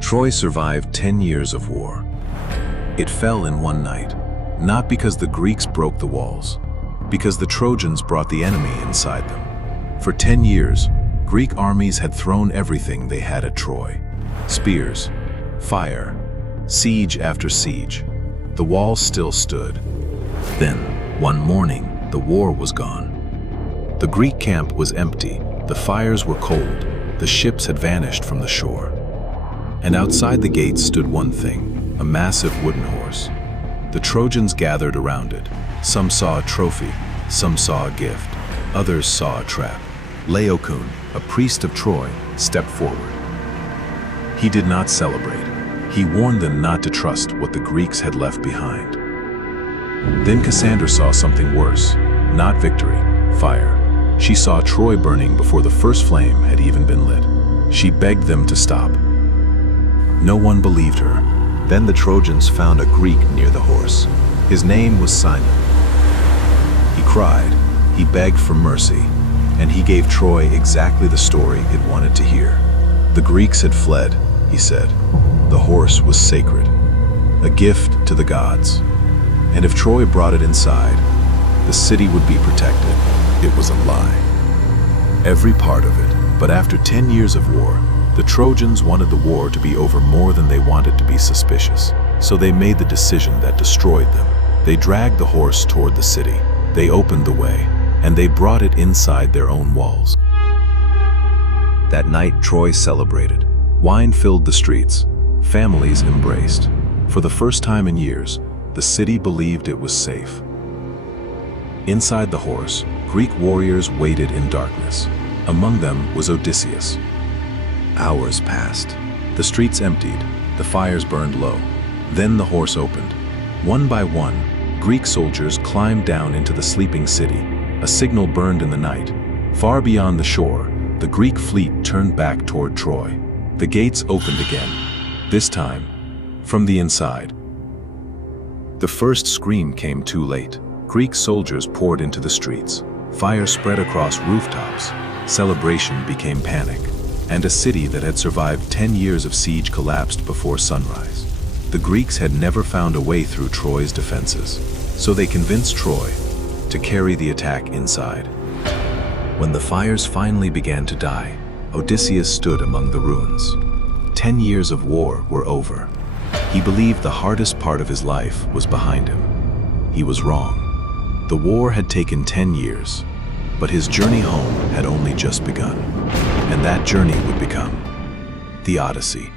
Troy survived 10 years of war. It fell in one night, not because the Greeks broke the walls, because the Trojans brought the enemy inside them. For 10 years, Greek armies had thrown everything they had at Troy. Spears, fire, siege after siege. The walls still stood. Then, one morning, the war was gone. The Greek camp was empty, the fires were cold, the ships had vanished from the shore. And outside the gates stood one thing, a massive wooden horse. The Trojans gathered around it. Some saw a trophy, some saw a gift, others saw a trap. Laocoon, a priest of Troy, stepped forward. He did not celebrate. He warned them not to trust what the Greeks had left behind. Then Cassandra saw something worse, not victory, fire. She saw Troy burning before the first flame had even been lit. She begged them to stop. No one believed her. Then the Trojans found a Greek near the horse. His name was Sinon. He cried, he begged for mercy, and he gave Troy exactly the story it wanted to hear. The Greeks had fled, he said. The horse was sacred, a gift to the gods. And if Troy brought it inside, the city would be protected. It was a lie. Every part of it. But after 10 years of war, the Trojans wanted the war to be over more than they wanted to be suspicious. So they made the decision that destroyed them. They dragged the horse toward the city. They opened the way, and they brought it inside their own walls. That night, Troy celebrated. Wine filled the streets. Families embraced. For the first time in years, the city believed it was safe. Inside the horse, Greek warriors waited in darkness. Among them was Odysseus. Hours passed. The streets emptied. The fires burned low. Then the horse opened. One by one, Greek soldiers climbed down into the sleeping city. A signal burned in the night. Far beyond the shore, the Greek fleet turned back toward Troy. The gates opened again, this time from the inside. The first scream came too late. Greek soldiers poured into the streets. Fire spread across rooftops. Celebration became panic. And a city that had survived 10 years of siege collapsed before sunrise. The Greeks had never found a way through Troy's defenses, so they convinced Troy to carry the attack inside. When the fires finally began to die, Odysseus stood among the ruins. 10 years of war were over. He believed the hardest part of his life was behind him. He was wrong. The war had taken 10 years, but his journey home had only just begun. And that journey would become the Odyssey.